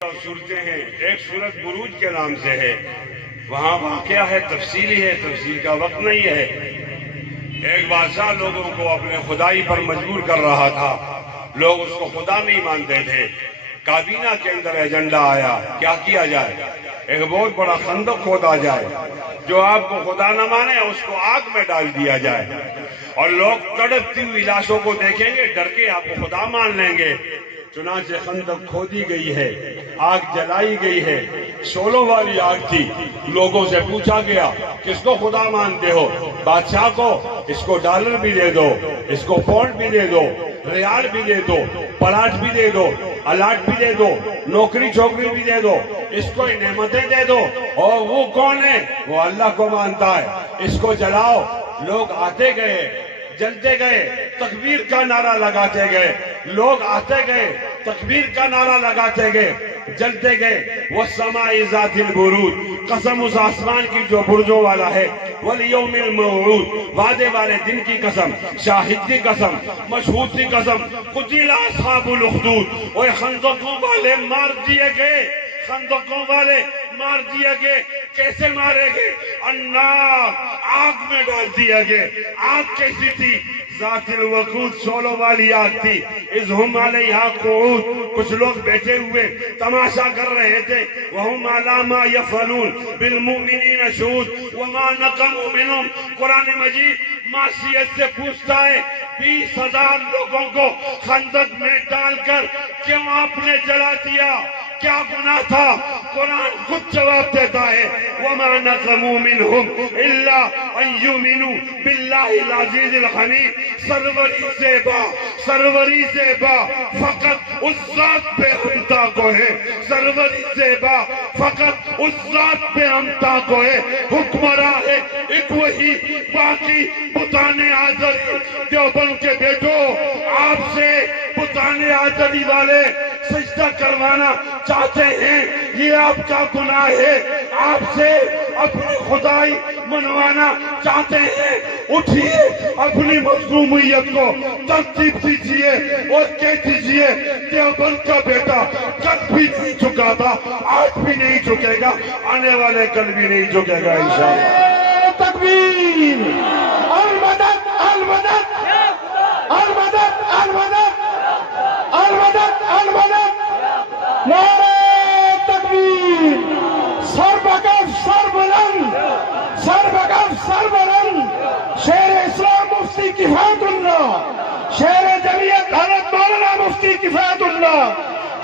صورتیں ہیں، ایک صورت بروج کے نام سے ہے، وہاں واقعہ ہے، تفصیلی ہے، تفصیل کا وقت نہیں ہے۔ ایک بادشاہ لوگوں کو اپنے خدائی پر مجبور کر رہا تھا، لوگ اس کو خدا نہیں مانتے تھے۔ کابینہ کے اندر ایجنڈا آیا، کیا کیا جائے؟ ایک بہت بڑا خندق کھودا جائے، جو آپ کو خدا نہ مانے اس کو آگ میں ڈال دیا جائے، اور لوگ تڑپتی ہوئی لاشوں کو دیکھیں گے، ڈر کے آپ کو خدا مان لیں گے۔ چنانچہ خندق کھودی گئی ہے، آگ جلائی گئی ہے، شعلوں والی آگ تھی۔ لوگوں سے پوچھا گیا کس کو خدا مانتے ہو؟ بادشاہ کو، اس کو ڈالر بھی دے دو، اس کو پاؤنڈ بھی دے دو، ریال بھی دے دو، پلاٹ بھی دے دو، الاٹ بھی دے دو، نوکری چھوکری بھی دے دو، اس کو نعمتیں دے دو۔ اور وہ کون ہے؟ وہ اللہ کو مانتا ہے۔ اس کو جلاؤ۔ لوگ آتے گئے، جلتے گئے، تکبیر کا نعرہ لگاتے گئے، لوگ آتے گئے، تکبیر کا نعرہ لگاتے گئے، جلتے گئے۔ وَالسَّمَاءِ ذَاتِ الْبُرُوجِ، قسم اس آسمان کی جو برجوں والا ہے، وَالْيَوْمِ الْمَوْعُودِ، وعدے والے دن کی قسم، شاہد کی قسم، مشہود کی قسم۔ قُتِلَ أَصْحَابُ الْأُخْدُودِ، اوہ خندقوں والے مار دیے گئے، خندقوں والے مار دیے گئے۔ کیسے مارے گئے؟ النار، آگ میں ڈال دیا گئے۔ آگ کیسی تھی؟ ذات الوقود، شعلوں والی آگ تھی۔ اذ ہم علیہا قعود، کچھ لوگ بیٹھے ہوئے تماشا کر رہے تھے۔ وہم علی ما یفعلون بالمؤمنین شہود وما نقموا منہم۔ قرآن مجید معصیت سے پوچھتا ہے 20,000 لوگوں کو خندق میں ڈال کر کیوں آپ نے جلا دیا؟ کیا گناہ تھا؟ قرآن خود جواب دیتا ہے وَمَا نَقَمُوا مِنْهُمْ إِلَّا أَن يُؤْمِنُوا بِاللَّهِ الْعَزِيزِ الْحَمِيدِ۔ سروری زیبا فقط اس ذات پہ ہمتا کو ہے، سروری زیبا فقط اس ذات پہ ہمتا کو ہے۔ حکمراں ہے ایک وہی، باقی بتانے آزری۔ دیوبند کے بیٹو، آپ سے بتانے آزری والے سجدہ کروانا چاہتے ہیں، یہ آپ کا گناہ ہے۔ آپ سے اپنی خدائی منوانا چاہتے ہیں، اٹھیے، اپنی مظلومیت کو ترتیب دیجئے اور کہہ دیجئے دیوبند کا بیٹا کل بھی نہیں جھکا تھا، آج بھی نہیں جھکے گا، آنے والے کل بھی نہیں جھکے گا انشاءاللہ۔ تکبیر! المدد المدد المدد المدد المدد المدد! نعرہ تکبیر! سر بکف سر بلند، سر بکف سر بلند! شیر اسلام مفتی کفایت اللہ، شیر جمعیت حضرت مولانا مفتی کفایت اللہ،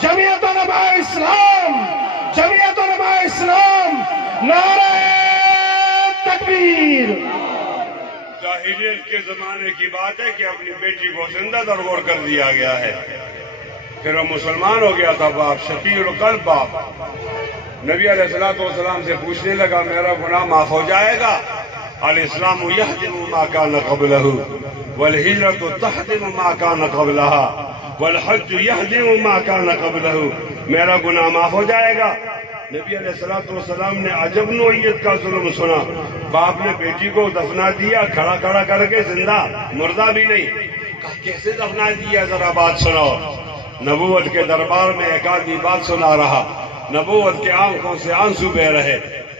جمعیت علماء اسلام، جمعیت علماء اسلام! نعرہ تکبیر! جاہلیت کے زمانے کی بات ہے کہ اپنی بیٹی کو زندہ درگور کر دیا گیا ہے، پھر وہ مسلمان ہو گیا تھا باپ، شفیع القلب باپ۔ نبی علیہ السلام سے پوچھنے لگا میرا گناہ معاف ہو جائے گا؟ الاسلام یہدم ما کان قبلہ والہجرۃ تہدم ما کان قبلہا والحج یہدم ما کان قبلہ، میرا گناہ معاف ہو جائے گا؟ نبی علیہ السلام نے عجب نوعیت کا ظلم سنا، باپ نے بیٹی کو دفنا دیا کھڑا کھڑا کر کے، زندہ مردہ بھی نہیں۔ کہا کیسے دفنا دیا؟ ذرا بات سناؤ۔ نبوت کے دربار میں ایک آدمی بات سنا رہا، نبوت کے آنکھوں سے آنسو بہ رہے،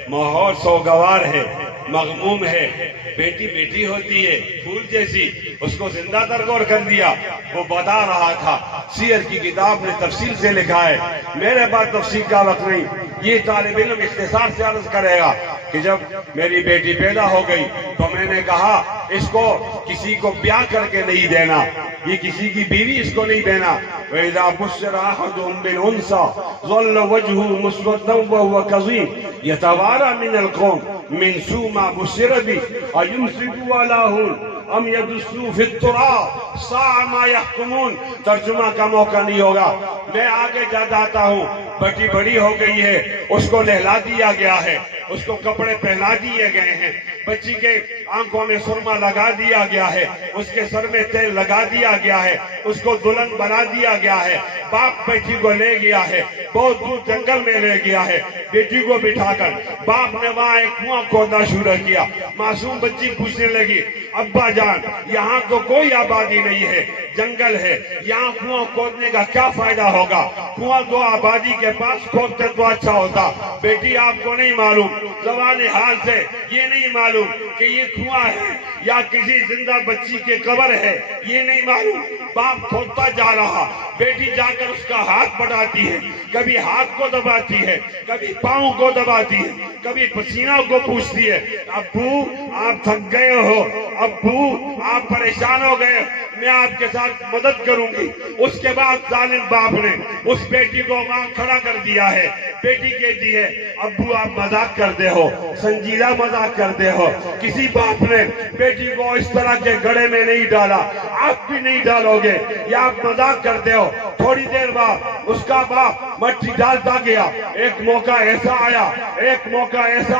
ماحول سوگوار ہے، مغموم ہے، بیٹی بیٹی ہوتی ہے پھول جیسی، اس کو زندہ درگور کر دیا۔ وہ بتا رہا تھا، سیر کی کتاب نے تفصیل سے لکھا ہے، میرے پاس تفصیل کا وقت نہیں، یہ طالب علم اختصار سے عرض کرے گا کہ جب میری بیٹی پیدا ہو گئی تو میں نے کہا اس کو کسی کو بیاہ کر کے نہیں دینا، یہ کسی کی بیوی اس کو نہیں دینا۔ وَإِذَا بُشِّرَ أَحَدُهُم بِالْأُنثَىٰ ظَلَّ وَجْهُهُ مُسْوَدًّا وَهُوَ كَظِيمٌ يَتَوَارَىٰ مِنَ الْقَوْمِ مِنْ سُوءِ مَا بُشِّرَ بِهِ أَيُمْسِكُهُ عَلَىٰ هُونٍ أَمْ يَدُسُّهُ فِي التُّرَابِ سَاءَ مَا يَحْكُمُونَ۔ ترجمہ کا موقع نہیں ہوگا، میں آگے جاتا ہوں۔ بیٹی بڑی ہو گئی ہے، اس کو نہلا دیا گیا ہے، اس کو کپڑے پہنا دیے گئے ہیں، بچی کے آنکھوں میں سرما لگا دیا گیا ہے، اس کے سر میں تیل لگا دیا گیا ہے، اس کو دلہن بنا دیا گیا ہے، باپ بیٹی کو لے گیا ہے، بہت دور جنگل میں لے گیا ہے، بیٹی کو بٹھا کر باپ نے وہاں ایک کنواں کھودنا شروع کیا۔ معصوم بچی پوچھنے لگی، ابا جان یہاں تو کوئی آبادی نہیں ہے، جنگل ہے، یہاں کنواں کھودنے کا کیا فائدہ ہوگا؟ کنواں تو آبادی کے پاس کھودتے تو اچھا ہوتا۔ بیٹی آپ کو نہیں معلوم، زبان حال سے یہ نہیں معلوم کہ یہ کنواں ہے یا کسی زندہ بچی کے قبر ہے، یہ نہیں معلوم۔ باپ کھودتا جا رہا، بیٹی جا کر اس کا ہاتھ بڑھاتی ہے، کبھی ہاتھ کو دباتی ہے، کبھی پاؤں کو دباتی ہے، کبھی پسینہ کو پوچھتی ہے۔ ابو آپ تھک گئے ہو، ابو آپ پریشان ہو گئے، میں آپ کے ساتھ مدد کروں گی۔ اس کے بعد ظالم باپ نے اس بیٹی کو وہاں کھڑا کر دیا ہے۔ بیٹی کہتی ہے، ابو آپ مذاق کرتے ہو، سنجیدہ مذاق کرتے ہو، کسی باپ نے بیٹی کو اس طرح کے گڑھے میں نہیں ڈالا، آپ بھی نہیں ڈالو گے، یا آپ مذاق کرتے ہو۔ تھوڑی دیر بعد اس کا باپ مٹی ڈالتا گیا۔ ایک موقع ایسا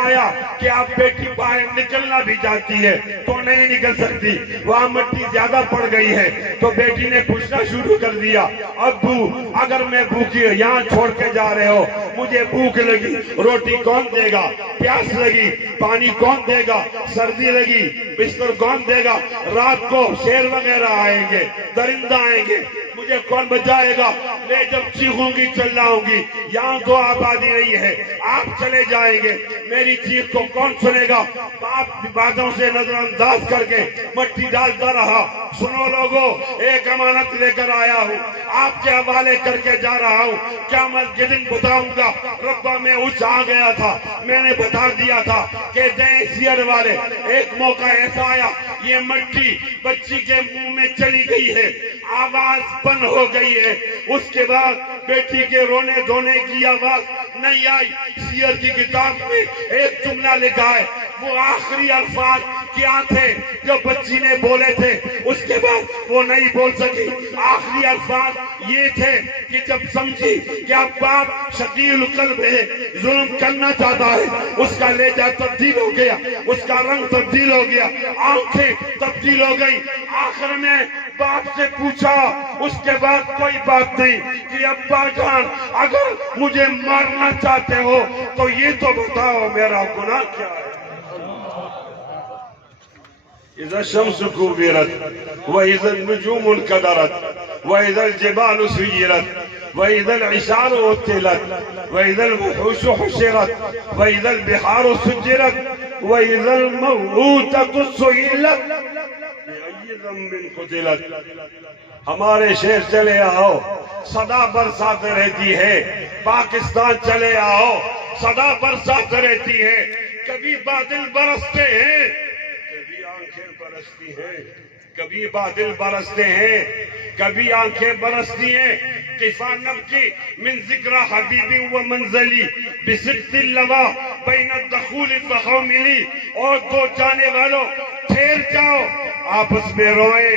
آیا کہ آپ بیٹی باہر نکلنا بھی چاہتی ہے تو نہیں نکل سکتی، وہاں مٹی زیادہ پڑ گئی ہے، تو بیٹی نے پوچھنا شروع کر دیا، ابو اگر میں بھوکی یہاں چھوڑ کے جا رہے ہو، مجھے بھوک لگی، روٹی کون دے گا؟ پیاس لگی، پانی کون دے گا؟ سردی لگی، بستر کون دے گا؟ رات کو شیر وغیرہ آئیں گے، درندہ آئیں گے، مجھے کون بچائے گا؟ میں جب چیخوں گی چلاؤں گی، یہاں تو آبادی نہیں ہے، آپ چلے جائیں گے، میری چیخ کو کون سنے گا؟ باپ باتوں سے نظر انداز کر کے مٹی ڈالتا رہا۔ سنو لوگو، ایک امانت لے کر آیا ہوں، آپ کے حوالے کر کے جا رہا ہوں، قیامت کے دن بتاؤں گا ربا میں اچھ آ گیا تھا، میں نے بتا دیا تھا کہ دیں سیر والے۔ ایک موقع ایسا آیا، یہ مٹی بچی کے منہ میں چلی گئی ہے، آواز بند ہو گئی ہے، اس کے بعد بیٹی کے رونے دھونے کی آواز نہیں آئی۔ سیر کی کتاب میں ایک جملہ لکھا ہے، وہ آخری الفاظ کیا تھے جو بچی نے بولے تھے، اس کے بعد وہ نہیں بول سکی۔ آخری الفاظ یہ تھے کہ جب سمجھی کہ اب باپ شکیل قلب ہے، ظلم کرنا چاہتا ہے، اس کا لہجہ تبدیل ہو گیا، اس کا رنگ تبدیل ہو گیا، آنکھیں تبدیل ہو گئی۔ آخر میں باپ سے پوچھا، اس کے بعد کوئی بات نہیں، کہ ابا جان اگر مجھے مارنا چاہتے ہو تو یہ تو بتاؤ میرا گناہ کیا ہے؟ اذا الشمس كورت واذا النجوم انكدرت واذا الجبال سيرت واذا العشار عطلت واذا الوحوش حشرت واذا البحار سجرت واذا الموءودة سئلت بأي ذنب قتلت۔ ہمارے شہر چلے آؤ، صدا برسات رہتی ہے، پاکستان چلے آؤ، صدا برسات رہتی ہے، کبھی بادل برستے ہیں، کبھی آنکھیں برستی ہیں، کبھی بادل برستے ہیں، کبھی آنکھیں برستی ہیں۔ قفا نبکی من ذکر حبیبی و منزلی بسکت اللوا بین الدخول فخوملی۔ اور دو جانے والوں ٹھہر جاؤ، آپس میں روئیں،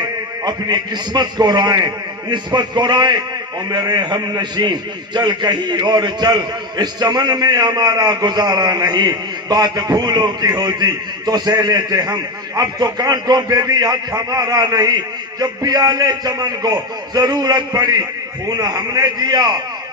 اپنی قسمت کو رائیں، نسبت کو رائیں۔ اور میرے ہم نشین چل کہیں اور چل، اس چمن میں ہمارا گزارا نہیں، بات پھولوں کی ہوتی تو سہ لیتے ہم، اب تو کانٹوں پہ بھی حق ہمارا نہیں۔ جب بھی آلے چمن کو ضرورت پڑی، خون ہم نے دیا،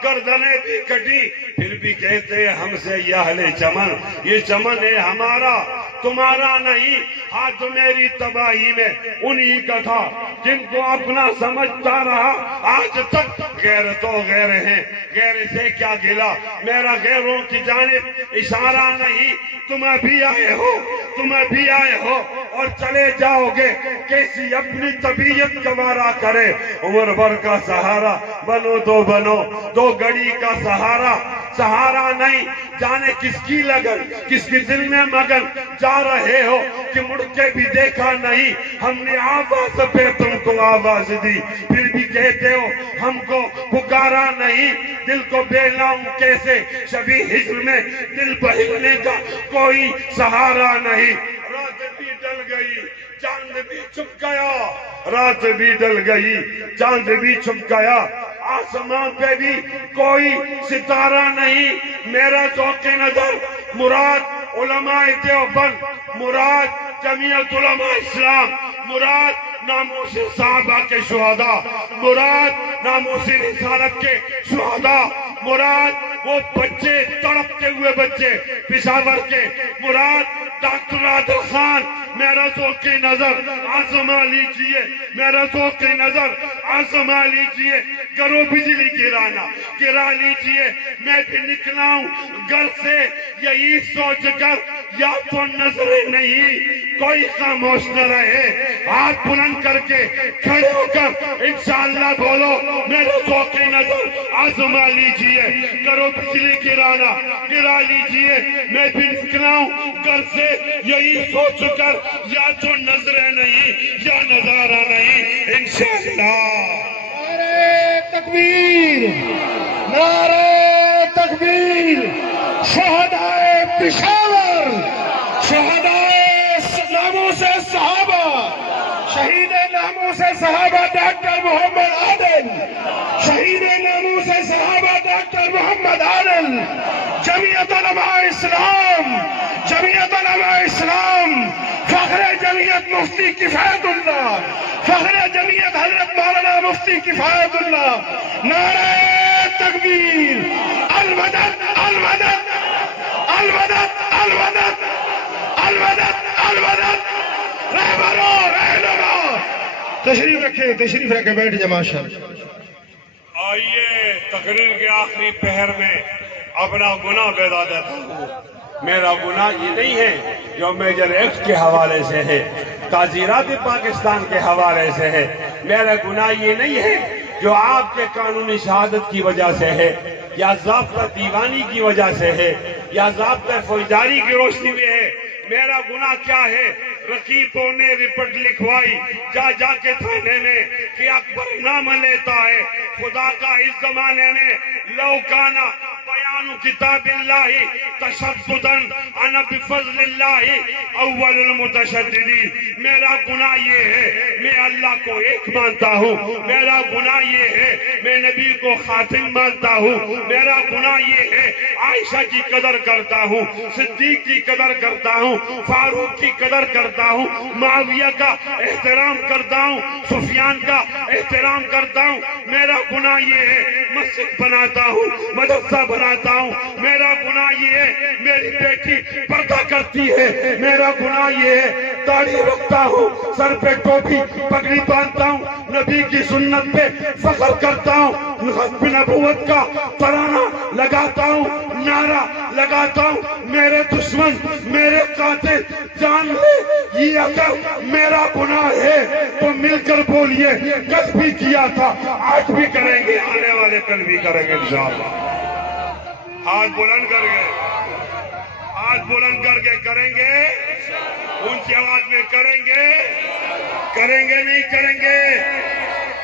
گردنیں بھی کٹی، پھر بھی کہتے ہم سے یہ اہل چمن، یہ چمن ہے ہمارا تمہارا نہیں۔ ہاتھ میری تباہی میں انہی کا تھا جن کو اپنا سمجھتا رہا، آج تک غیر تو غیر ہیں، غیر سے کیا گلا، میرا غیروں کی جانب اشارہ نہیں۔ تم ابھی آئے ہو، تم ابھی آئے ہو اور چلے جاؤ گے، کیسی اپنی طبیعت گوارا کرے۔ عمر بھر کا سہارا بنو تو بنو، دو گھڑی کا سہارا نہیں۔ جانے کس کی لگن، کس کی دل میں مگن، جا رہے ہو کہ مڑ کے بھی دیکھا نہیں۔ ہم نے آواز پہ تم کو آواز دی، پھر بھی کہتے ہو ہم کو پکارا نہیں۔ دل کو بہلاؤں کیسے، شبی ہجر میں دل بہلنے کا کوئی سہارا نہیں۔ رات بھی ڈل گئی، چاند بھی چھپ گیا، رات بھی ڈل گئی، چاند بھی چھپ گیا، آسمان پہ بھی کوئی ستارہ نہیں۔ میرا ذوق نظر مراد علماء دیوبند مراد جمعیت علماء اسلام، مراد ناموس صحابہ کے شہداء، مراد ناموس رسالت کے شہداء، مراد وہ بچے تڑپتے ہوئے بچے پشاور کے، مراد ڈاکٹر عادل خان، میرا ذوق نظر آزما لیجئے، میرا ذوق نظر آزما لیجئے، گھروں بجلی گرا لیجئے۔ میں بھی نکلا ہوں گھر سے یہی سوچ کر یا تو نظریں نہیں کوئی خاموش نہ رہے، ہاتھ بلند کر کے کھڑے ہو کر انشاءاللہ بولو میرا ذوق نظر آزما لیجئے، گھروں بجلی گرا لیجئے۔ میں بھی نکلا ہوں گھر سے یہی سوچ کر یا تو نظریں نہیں یا نظارہ نہیں، انشاءاللہ۔ نعرہ تکبیر، نعرہ تکبیر، شہدائے پشاور، شہدائے ناموس صحابہ، شہید ناموس صحابہ ڈاکٹر محمد عادل، شہید ناموس صحابہ ڈاکٹر محمد عادل، جمعیت علماء اسلام، جمعیت علماء اسلام، فخر جمعیت مفتی کفایت اللہ، فخر جمعیت حضرت مولانا مفتی کفایت اللہ، نعرہ تکبیر، المدد المدد المدد المدد المدد المدد، رہبروں رہنما تشریف رکھیں، تشریف رکھیں، بیٹھ جائیں ماشاءاللہ۔ آئیے تقریر کے آخری پہر میں اپنا گناہ بتا دیتا ہوں۔ میرا گناہ یہ نہیں ہے جو میجر ایکٹ کے حوالے سے ہے، تعزیرات پاکستان کے حوالے سے ہے، میرا گناہ یہ نہیں ہے جو آپ کے قانونی شہادت کی وجہ سے ہے، یا ضابطہ دیوانی کی وجہ سے ہے، یا ضابطہ فوجداری کی روشنی میں ہے۔ میرا گناہ کیا ہے؟ رقیبوں نے رپورٹ لکھوائی جا کے تھانے میں کہ اکبر نام لیتا ہے خدا کا اس زمانے میں، لو کانا بیان کتاب اللہ تشدداً انا بفضل اللہ اول المتشددین۔ میرا گناہ یہ ہے میں اللہ کو ایک مانتا ہوں، میرا گناہ یہ ہے میں نبی کو خاتم مانتا ہوں، میرا گناہ یہ ہے عائشہ کی قدر کرتا ہوں، صدیق کی قدر کرتا ہوں، فاروق کی قدر کرتا ہوں، معاویہ کا احترام کرتا ہوں، سفیان کا احترام کرتا ہوں۔ میرا گناہ یہ ہے مسجد بناتا ہوں، مدرسہ بناتا ہوں، میرا گناہ یہ ہے میری بیٹی پردہ کرتی ہے، میرا گناہ یہ ہے داڑھی رکھتا ہوں، سر پہ ٹوپی پگڑی باندھتا ہوں، نبی کی سنت پہ فخر کرتا ہوں، ختم نبوت کا ترانہ لگاتا ہوں، نعرہ لگاتا ہوں۔ میرے دشمن میرے قاتل جان لے یہ اگر میرا گناہ ہے تو مل کر بولیے کل بھی کیا تھا آج بھی کریں گے، آنے والے کل بھی کریں گے انشاءاللہ۔ ہاتھ بلند کر کے، ہاتھ بلند کر کے کریں گے، اونچی آواز میں کریں گے، کریں گے نہیں کریں گے؟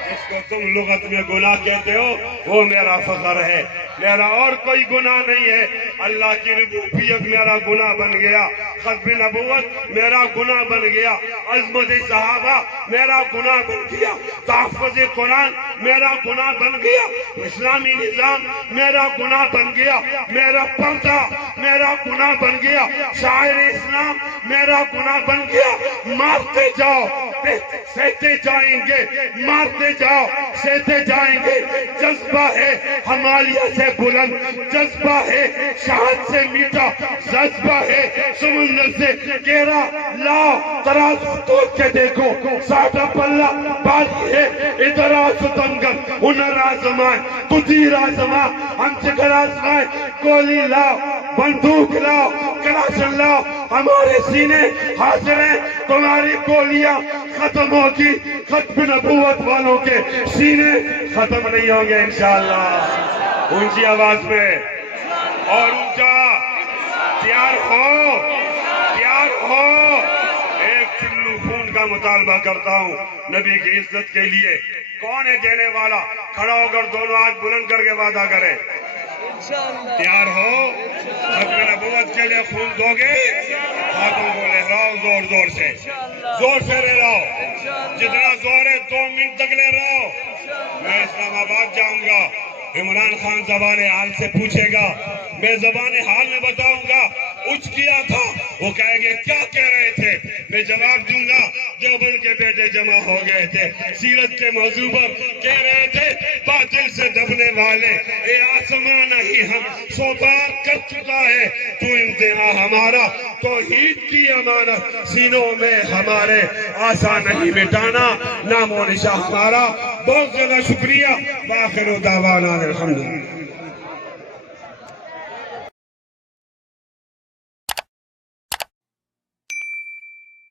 جس کو تم لغت میں گناہ کہتے ہو وہ میرا فخر ہے، میرا اور کوئی گناہ نہیں ہے۔ اللہ کی ربوبیت میرا گناہ بن گیا، ختم نبوت میرا گناہ بن گیا، عظمت صحابہ میرا گناہ بن گیا، تحفظ قرآن میرا گناہ بن گیا، اسلامی نظام میرا گناہ بن گیا، میرا پردہ میرا گناہ بن گیا، شاعر اسلام میرا گناہ بن گیا۔ مارتے جاؤ سہتے جائیں گے، مارتے جاؤ سہتے جائیں گے۔ جذبہ ہے ہمالیہ سے بلند، جذبہ ہے شہد سے میٹھا، جذبہ ہے سمندر سے گہرا۔ لاؤ ترازو توڑ کے دیکھو، ساٹھا پلہ بالی ہے، ادھر ستمگر انر آزمائے، تدیر آزمائے، ہم چکر آزمائے۔ گولی لاؤ، بندوق لاؤ، کلاشن لاؤ، ہمارے سینے حاضر ہیں، تمہاری گولیاں ختم ہوگی، ختم نبوت والوں کے سینے ختم نہیں ہوں گے انشاءاللہ۔ اونچی آواز میں اور اونچا، تیار ہو، تیار ہو۔ ایک چلو خون کا مطالبہ کرتا ہوں نبی کی عزت کے لیے۔ کون ہے دینے والا؟ کھڑا ہو کر دونوں ہاتھ بلند کر کے وعدہ کرے۔ تیار ہو؟ ختم نبوت کے لیے خون دو گے؟ ہاتھوں کو لے رہا زور زور سے، زور سے لے رہا ہو، جتنا زور ہے 2 منٹ تک لے رہا ہو۔ میں اسلام آباد جاؤں گا، عمران خان زبان حال سے پوچھے گا، میں زبان حال میں بتاؤں گا اچ کیا تھا وہ کہے گے کیا کہہ رہے تھے؟ میں جواب دوں گا دیوبند کے بیٹے جمع ہو گئے تھے، سیرت کے موضوع پر کہہ رہے تھے باطل سے دبنے والے اے آسمان نہیں ہم 100 بار کر چکا ہے تو امتحان ہمارا، توحید کی امانت سینوں میں ہمارے آسان نہیں مٹانا نام و نشان ہمارا۔ بہت زیادہ شکریہ، وآخر دعوانا الحمدللہ۔